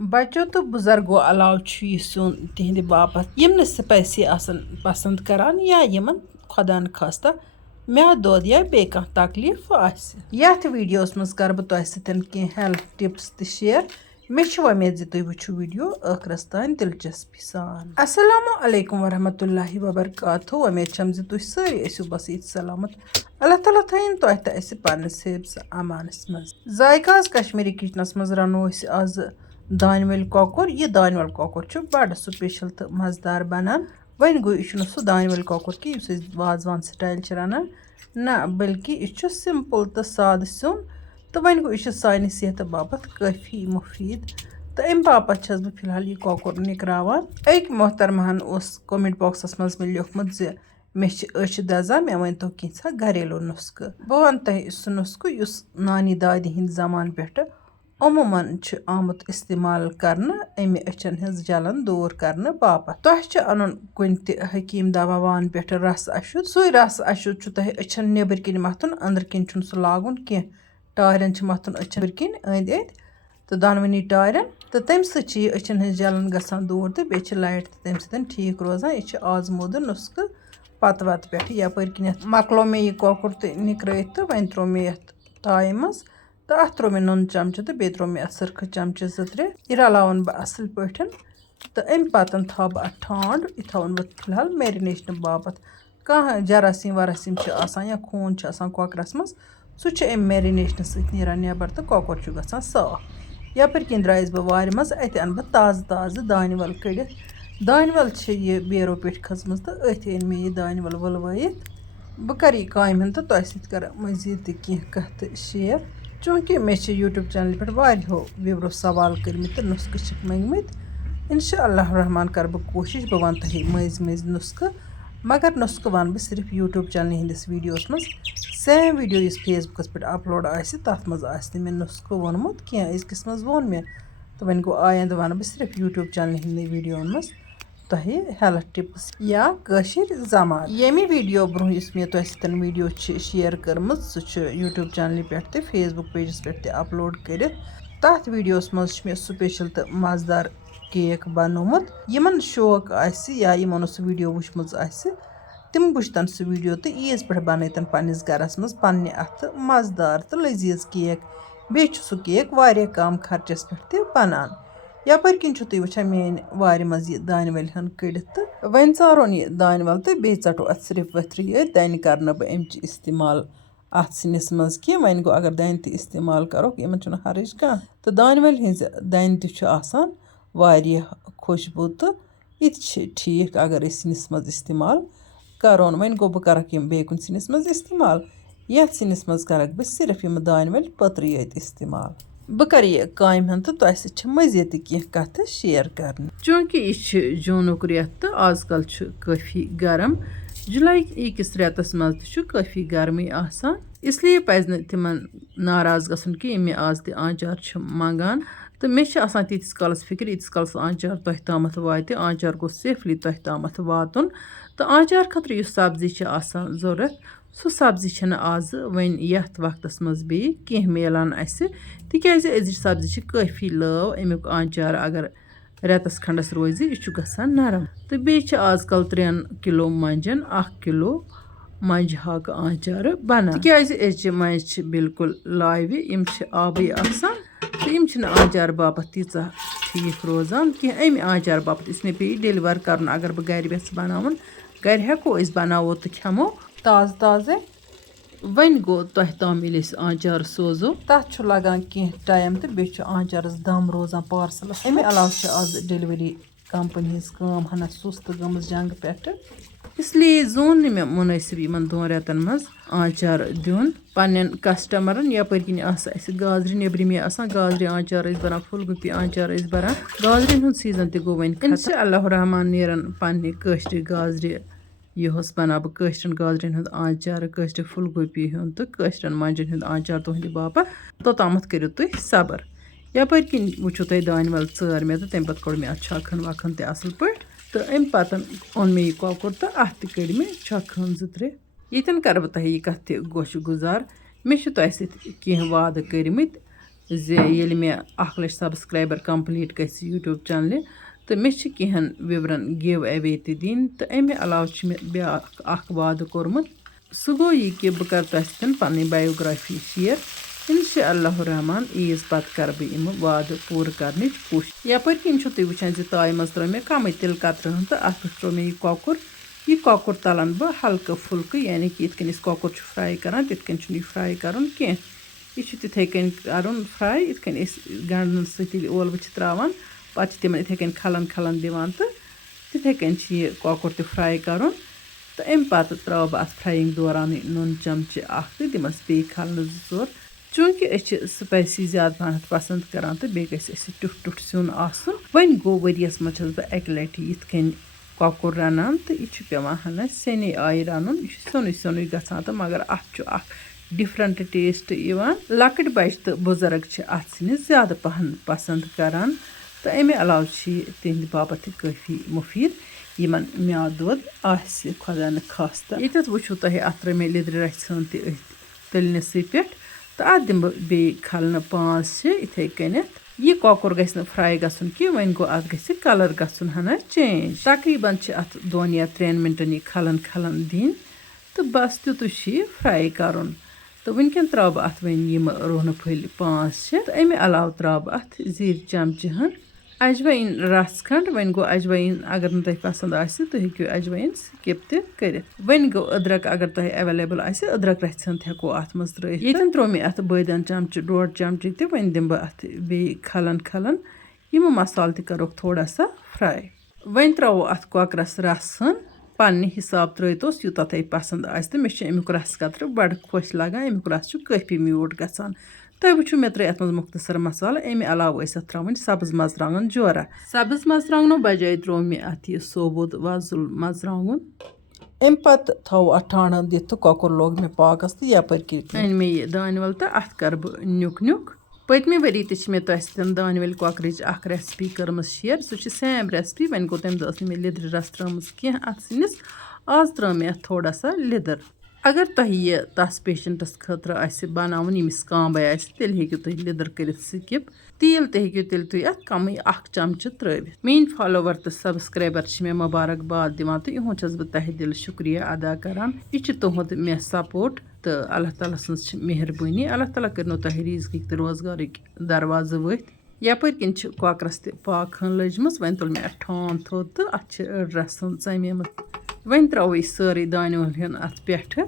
बच्चों तो बुजुर्गों अलाव यह सिन तिहंद बापत यम स्पाइसी पसंद करान या यमन खुदा न खास्ता म्याद दौद या बे कह तकलीफ यथ वीडियोस मज कर बह तुह सतन कह हेल्थ टिप्स तो शेयर मे वमेद ज तुम वो वीडियो आखरस तान दिलचस्पी सान। अस्सलामु अलैकुम वरहमतुल्लाहि वबरकातुहू। उम्मीद छम ज तुम सारी ऐसो बस ये सलामत अल्लाह ताला थन तुह तो पन्नस हिफ्स अमानस मज। जायकाज कश्मीरी किचनस मज रनो आज दानवल कोकुर। यह दानवल कोकुर बड़ स्पेशल तो मजेदार बनान। वन गो यह सह दानवल कोकुर कि वाजवान स्टाइल रनान ना बल्कि यह सिंपल तो साद सिन तो वन गो यह सान सेहत बापत काफ़ी मुफीद तो अम बापत छस बह फिलहाल यह कोकुर निकरावान। अक मोहतरमहन कमेंट बॉक्सस मज मे लियोखमुत ज मे अच दजान मे वन तो कैसा घरेलू नुस्ख बह वन तह सह नुस्ख युस नानी दादी हिंद जमान पे अमूमन आमुत इस्तेमाल करने अमि अचन हज जलन दूर करने बापत। तुह अन कुन हकीम दवा वान पे रस अशुद सु रस अशुद तुह अचन नबर किन मथुन अंदर किन सह लागुन कह टारन मथुन अचन नबर किन अंद अंद तो दनवनी टारन तो तम सह अचन हज जलन गसान दूर तो बे लाइट तम सत ठीक रोजान। यह आजमोद नुस्ख पत वत पे यपर किन मकलो मे यह कोकुर तो निकर तो वन त्रो मे ये ताय मज तो अत त्रो मे नुन चमच तो बे त्रो मे सरख चमच जो त्रे यह रलावन बह असल पे तो अम पतन थो बह अत ठांड यह थवन बह फिलहाल मैरिनेशन बापत कह जरासीम वरासीम या खून कोकरस मज सह अम मैरिनेशन सत नबर तो कोकुर गसान साफ। यपर किन द्रायस बह वार मज अत अन बह ताज़ ताज़ दानवल कड़ित दानवल यह बेरो पे खसम तो अथ अन मे यह दानवल वलवत बह कर यह काम तो तुह सत कर मजीद कह कथ शेयर चूँकि मे यूट्यूब चैनल पे वारियो व्यूवरो सवाल कर्मित तो नुस्ख मंगमित इंशाअल्लाह रहमान कर बह कोशिश बह वन तह मज मज नुस्ख मगर नुस्ख वन बह सिर्फ यूट्यूब चैनल हंदिस वीडियोस मज सेम वीडियो इस फेसबुकस पे अपलोड तथ मज मे नुस्ख वोनमुत कह अजकिस मज वोन मे तो वन गो आयंद वन बह सिर्फ यूट्यूब चैनल हंदी वीडियो मज तुह हेल्थ टिप्स या Kashir Zaman. Yummy video bro इस मे तुह सतन वीडियो शेयर करम सह यूट्यूब चैनल पे तो फेसबुक पेजस पे अपलोड कर तथ वीडियोस मज मे स्पेशल तो मजेदार केक बनोमुत यमन शौक या यमन सह वीडियो वुचमुत तिम वुचतन सह वीडियो तो ईज पे बनतन पन्निस गरस मज पन्ने अथ मजेदार तो लजीज केक बे सह केक वारिया कम खर्चस पे बनान। यपर किन तुम वुचान मेन वार मज यह दानवल हन कड़ित तो वन चारोन यह दानवल तो बे षटो अत सिर्फ वथरी दन कर बह अम इस्तेमाल अत सिनिस मज कह वन गो अगर दन तो इस्तेमाल करो इन हर्ज कह तो दानवल हज दन तसान वारिया खुशबू तो यह ठीक अगर सिनिस मज इस्तेमाल करोन वन गो बह कर बे कुन सिनिस मज इस्तेमाल ये सिनिस मज कर बह सिर्फ यम दानवल पत्र इस्तेमाल बह कर यह काम तो तुह सत मजीद कह कथ शेयर कर चूँकि यह जूनुक रेत तो आजकल काफ़ी गर्म जुलाई किस रेतस मज काफ़ी गर्मी आसान इसलिए पज तिम नाराज गसन कि मे आज त आंचार मंगान तो मे तीस कालस फिक्र यीतिस कालस आंचार तुह तामत वात आंचार गो सेफली तुह तामत वातुन तो आंचार खतर यह सब्जी जरूरत सह सब्जी आज वन यथ वक्तस मज बे कह मिलान तिकाज अजिच सब्जी काफ़ी लव अमुक आंचार अगर रेतस खंडस रोज यह गसान नरम तो बे आजकल 3 किलो मंजन 1 किलो मंज हाक आंचार बनान तिकाज अजि मंज बिल्कुल लावे यम आबी आसान तो यम आंचार बापत तीचा ठीक रोजान कह अमि आंचार बापत इस मे पे डिलीवर कर अगर बह गर वेस बनावन गर हेको बनावो तो खेमो ताज़ ताज़े वन गो तुह ताम ये आंचार सोजो तथ लगान कह टाइम तो बे आंचारस दम रोजान पार्सल अमे अलाव आज डिलीवरी कंपनी हज काम हना सुस्त गमज जंग पे इसलिए जोन मे मुनासिब इन 2 रेतन मज आंचार दिन पन्न कस्टमरन यपर किन गाजर नबरमे गाजर आंचार बनान फुलगोपी आंचार बनान गाजरन हुंद सीजन तो गो वन इंशाअल्लाह रहमान नेरन पन्ने कश्र गाजर यहस बना बह कश्रन गाजरन हुंद आंचार कश्र फुलगोपी हुंद तो कश्रन मंजन हुंद आंचार तुहंद बापत तोतामत करियो तुह सबर यपर किन वुचो तुह दानवल चार मे तो तम पे कोड़ मे अत छखन वखन तो असल पे तो अम पतन ओन मे यह कोकुर तो अत कड़ मे छखन 2-3 यन कर बह तुह यह कथ गोश गुजार मे तुह सत कह वाद कर्मित زِ ییٚلہِ مےٚ 1,00,000 سبسکرایبر کمپلیٖٹ گژھِ یوٗٹیوٗب چنلہِ تہٕ مےٚ چھِ کینٛہَن وِورَن گِو اَوے تہِ دِنۍ تہٕ اَمہِ علاوٕ چھِ مےٚ بیٛاکھ اکھ وعدٕ کوٚرمُت سُہ گوٚو یہِ کہِ بہٕ کَرٕ تۄہہِ سۭتۍ پنٕنۍ بَیوگرافی شِیر اِنشاء اللہ الرحمان عیٖز پتہٕ کَرٕ بہٕ یِمہٕ وعدٕ پوٗرٕ کرنٕچ کوٗشِش یپٲرۍ کِنۍ چھُو تُہۍ وٕچھان زِ تایہِ منٛز ترٲو مےٚ کمٕے تِلہٕ کترٕ ہن تہٕ اَتھ پٮ۪ٹھ ترٛوو مےٚ یہِ کۄکُر تَلن بہٕ ہلکہٕ پھُلکہٕ یعنی کہِ یِتھ کٔنۍ أسۍ کۄکُر چھُ فرٛاے کران تِتھ کٔنۍ چھُنہٕ یہِ فرٛاے کرُن کینٛہہ یہِ چھُ تِتھَے کٔنۍ کرُن فرٛاے یِتھ کٔنۍ أسۍ گنٛڈنہٕ سۭتۍ ییٚلہِ ٲلوٕ چھِ تراوان پتہٕ چھِ تِمن یِتھَے کٔنۍ کھلن دِوان تہٕ تِتھَے کٔنۍ چھِ یہِ کۄکُر تہِ فرٛاے کرُن تہٕ اَمہِ پتہٕ ترٛاوٕ بہٕ اَتھ فرٛایِنٛگ دورانٕے نُن چمچہٕ اکھ تہٕ دِمس بیٚیہِ کھلنہٕ 2-4 چوٗنٛکہِ أسۍ چھِ سٕپایسی زیادٕ پہنتھ پسنٛد کران تہٕ بیٚیہِ گژھِ اَسہِ ٹیُٹھ سیُن آسُن وۄنۍ گوٚو ؤریَس منٛز چھَس بہٕ اَکہِ لٹہِ یِتھ کٔنۍ کۄکُر رنان تہٕ یہِ چھُ پیٚوان ہنا سیٚنے آیہِ رنُن یہِ چھُ سیٚونُے گژھان تہٕ مگر اَتھ چھُ اکھ ڈِفرنٹ ٹیسٹ یِوان لۄکٕٹۍ بچہِ تہٕ بُزرگ چھِ اَتھ سِنِس زیادٕ پہن پسنٛد کران تہٕ اَمہِ علاوٕ چھِ یہِ تِہنٛدِ باپتھ تہِ کٲفی مُفیٖد یِمن میٛادٕ دود آسہِ خۄدا نہٕ خاستہٕ ییٚتٮ۪تھ وٕچھِو تۄہہِ اَتھ ترٲے مےٚ لیٚدرِ رَژھِ ہٕن تہِ أتھۍ تٔلنِسٕے پٮ۪ٹھ تہٕ اَتھ دِمہٕ بہٕ بیٚیہِ کھلنہٕ 5-6 یِتھَے کٔنٮ۪تھ یہِ کۄکُر گژھِ نہٕ فرٛاے گژھُن کینٛہہ وۄنۍ گوٚو اَتھ گژھِ کلر گژھُن ہنا چینج تقریٖباً چھِ اَتھ 2 یا 3 مِنٹن یہِ کھلن دِنۍ تہٕ بس تیُتُے چھُ یہِ فرٛاے کرُن تہٕ وٕنکٮ۪ن ترٛاوٕ بہٕ اَتھ وۄنۍ یِمہٕ رۄہنہٕ پھٔلۍ 5-6 تہٕ اَمہِ علاوٕ ترٛاوٕ بہٕ اَتھ زیٖر چمچہٕ ہن اجوایِن رَژھ کھنٛڈ وۄنۍ گوٚو اجوایِن اگر نہٕ تۄہہِ پسنٛد آسہِ تُہۍ ہیٚکِو اجوایِن سِکِپ تہِ کٔرِتھ وۄنۍ گوٚو أدرک اگر تۄہہِ ایویلیبل آسہِ أدرک رَژھِ ہن تہِ ہٮ۪کو اَتھ منٛز ترٲیِتھ ییٚتٮ۪ن ترٛوو مےٚ اَتھ بٲدیان چمچہٕ 1.5 چمچہٕ تہِ وۄنۍ دِمہٕ بہٕ اَتھ بیٚیہِ کھلن یِمہٕ مسالہٕ تہِ کَروکھ تھوڑا سا فرٛاے وۄنۍ ترٛاوو اَتھ کۄکرَس رَس ہن پنٛنہِ حِساب ترٛٲیتوس یوٗتاہ تۄہہِ پسنٛد آسہِ تہٕ مےٚ چھُ اَمیُک رَس قطرٕ بَڑٕ خۄش لگان اَمیُک رَس چھُ کٲفی میوٗٹھ گژھان تۄہہِ وٕچھِو مےٚ ترٛٲے اَتھ منٛز مختصر مسالہٕ اَمہِ علاوٕ ٲسۍ اَتھ ترٛاوٕنۍ سبٕز مرژٕوانٛگن جورہ سبٕز مرژٕوانٛگنو بجاے ترٛوو مےٚ اَتھ یہِ ثوبوٗد وۄزُل مرژٕوانٛگُن اَمہِ پتہٕ تھاوو اَتھ ٹھانٛڈن دِتھ تہٕ کۄکُر لوگ مےٚ پاکس تہٕ یپٲرۍ کِنۍ أنۍ مےٚ یہِ دانِول تہٕ اَتھ کَرٕ بہٕ نیُک پٔتمہِ ؤری تہِ چھِ مےٚ تۄہہِ سۭتۍ دانِوَلِ کۄکرٕچ اکھ ریسپی کٔرمٕژ شِیر سُہ چھِ سیم ریسپی وۄنۍ گوٚو تَمہِ دۄہ ٲس نہٕ مےٚ لیٚدرِ رَس ترٛٲمٕژ کینٛہہ اَتھ سِنِس آز ترٛٲو مےٚ اَتھ تھوڑا سا لیٚدٕر اگر تۄہہِ یہِ تَس پیشنٹس خٲطرٕ آسہِ بناوُن ییٚمِس کامباے آسہِ تیٚلہِ ہیٚکِو تُہۍ لیٚدٕر کٔرِتھ سِکِپ تیٖل تہِ ہیٚکِو تیٚلہِ تُہۍ اَتھ کمٕے 1 چمچہٕ ترٛٲوِتھ میٛٲنۍ فالووَر تہٕ سبسکرایبر چھِ مےٚ مُبارکباد دِوان تہٕ یِہُنٛد چھَس بہٕ تہہِ دِلہٕ شُکریہ ادا کران یہِ چھُ تُہُنٛد مےٚ سپوٹ تہٕ اللہ تعالیٰ سٕنٛز چھِ مہربٲنی اللہ تعالیٰ کٔرنو تۄہہِ ریٖزقٕکۍ تہٕ روزگارٕکۍ دروازٕ ؤتھۍ یپٲرۍ کِنۍ چھِ کۄکرَس تہِ پاکھ ہن لٔجمٕژ وۄنۍ تُل مےٚ اَتھ ٹھانٛڈ تھوٚد تہٕ اَتھ چھِ أڑ رَس ہن ژَمیمٕژ وۄنۍ ترٛاوو یہِ سٲرٕے دانِول ہن اَتھ پٮ۪ٹھٕ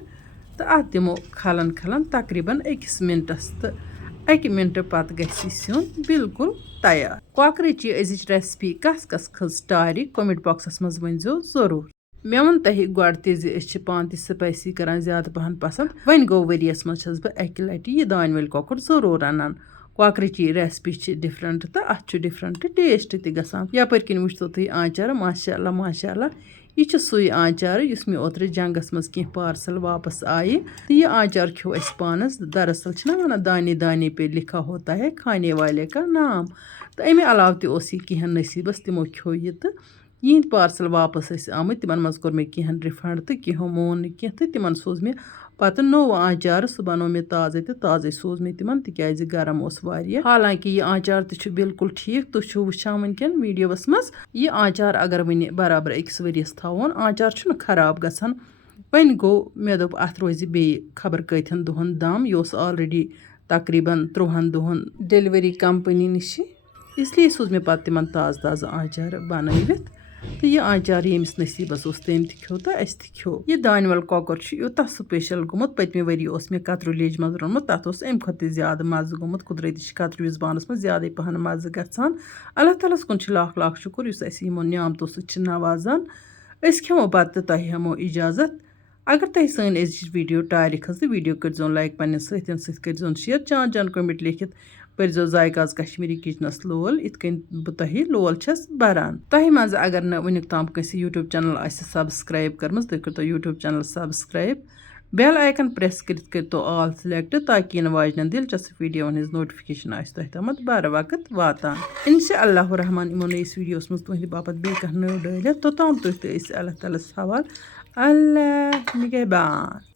تہٕ اَتھ دِمو کھلن تقریٖباً 1 مِنٹَس تہٕ 1 مِنٹہٕ پتہٕ گژھِ یہِ سیُن بالکُل تیار کۄکرٕچ یہِ أزِچ ریسپی کَس کھٔژ ٹارِ کومنٹ باکسس منٛز ؤنۍزیو ضروٗر مےٚ ووٚن تۄہہِ گۄڈٕ تہِ زِ أسۍ چھِ پانہٕ تہِ سٕپایسی کران زیادٕ پہن پسنٛد وۄنۍ گوٚو ؤریَس منٛز چھَس بہٕ 1 لٹہِ یہِ دانِوَل کۄکُر ضروٗر رَنان کۄکرٕچ یہِ ریسپی چھِ ڈِفرنٛٹ تہٕ اَتھ چھُ ڈِفرنٛٹ ٹیسٹ تہِ گژھان یپٲرۍ کِنۍ وٕچھتو تُہۍ آنچار ماشاء اللہ یہِ چھُ سُے آنچار یُس مےٚ اوترٕ جنٛگس منٛز کینٛہہ پارسل واپس آیہِ تہٕ یہِ آنچار کھیوٚو اَسہِ پانس دراصل چھِنہ وَنان دانے دانے پے لِکھا ہوتا ہے کھانے والے کا نام تہٕ اَمہِ علاوٕ تہِ اوس یہِ کینٛہَن نصیٖبس تِمو کھیوٚو یہِ تہٕ یِہِنٛدۍ پارسل واپس ٲسۍ آمٕتۍ تِمن منٛز کوٚر مےٚ کینٛہَن رِفنٛڈ تہٕ کینٛہو مون نہٕ کینٛہہ تہٕ تِمن سوٗز مےٚ پتہٕ نوٚو آنچار سُہ بنوو مےٚ تازَے سوٗز مےٚ تِمن تِکیٛازِ گرم اوس واریاہ حالانکہِ یہِ آنچار تہِ چھُ بالکُل ٹھیٖک تُہۍ چھِو وٕچھان وٕنکٮ۪ن ویٖڈیوَس منٛز یہِ آنچار اگر وٕنہِ برابر 1 ؤرِیَس تھاوون آنچار چھُنہٕ خراب گژھان وۄنۍ گوٚو مےٚ دوٚپ اَتھ روزِ بیٚیہِ خبر کۭتہن دۄہن دم یہِ اوس آلریڈی تقریٖباً 3 دۄہن ڈیلؤری کمپٔنی نِشہِ اسلیے سوٗز مےٚ پتہٕ تِمن تازٕ آنچار بنٲوِتھ تہٕ یہِ آنچار ییٚمِس نصیٖبس اوس تٔمۍ تہِ کھیوٚو تہٕ اَسہِ تہِ کھیوٚو یہِ دانِول کۄکُر چھُ یوٗتاہ سُپیشل گوٚمُت پٔتمہِ ؤری اوس مےٚ کترِو لیجہِ منٛز روٚنمُت تتھ اوس اَمہِ کھۄتہٕ تہِ زیادٕ مزٕ گوٚمُت قُدرتی چھِ کترِوِس بانس منٛز زیادے پہن مزٕ گژھان اللہ تعالیٰ ہس کُن چھُ لاکھ شُکر یُس اَسہِ یِمو نعمتو سۭتۍ چھِ نوازان أسۍ کھٮ۪مو بتہٕ تہٕ تۄہہِ ہٮ۪مو اِجازت اگر تۄہہِ سٲنۍ أزِچ ویٖڈیو ٹارِ کھٔژ تہٕ ویٖڈیو کٔرۍزیون لایک پنٛنٮ۪ن سۭتٮ۪ن سۭتۍ کٔرۍزیون شِیر چان کومنٹ لیکھِتھ پٔرۍزیو ذایقاز کشمیٖری کِچنس لول یِتھ کٔنۍ بہٕ تۄہہِ لول چھَس بران تۄہہِ منٛزٕ اگر نہٕ وٕنیُک تام کٲنٛسہِ یوٗٹیوٗب چنل آسہِ سبسکرایب کٔرمٕژ تُہۍ کٔرۍتو یوٗٹیوٗب چنل سبسکرایب بیل آیکن پرٛٮ۪س کٔرِتھ کٔرۍتو آل سِلٮ۪کٹ تاکہِ یِنہٕ واجنٮ۪ن دِلچسپ ویٖڈیووَن ہِنٛز نوٹِفِکیشن آسہِ تۄہہِ تامَتھ بَرٕ وقت واتان اِنشاء اللہ الرحمان یِمو نٔیِس ویٖڈیوَس منٛز تُہنٛدِ باپتھ بیٚیہِ کانٛہہ نٔو ڈٲلِتھ توٚتام تُہۍ تہِ ٲسۍ اللہ تعالیٰ ہَس حوال اللہ نِگہبان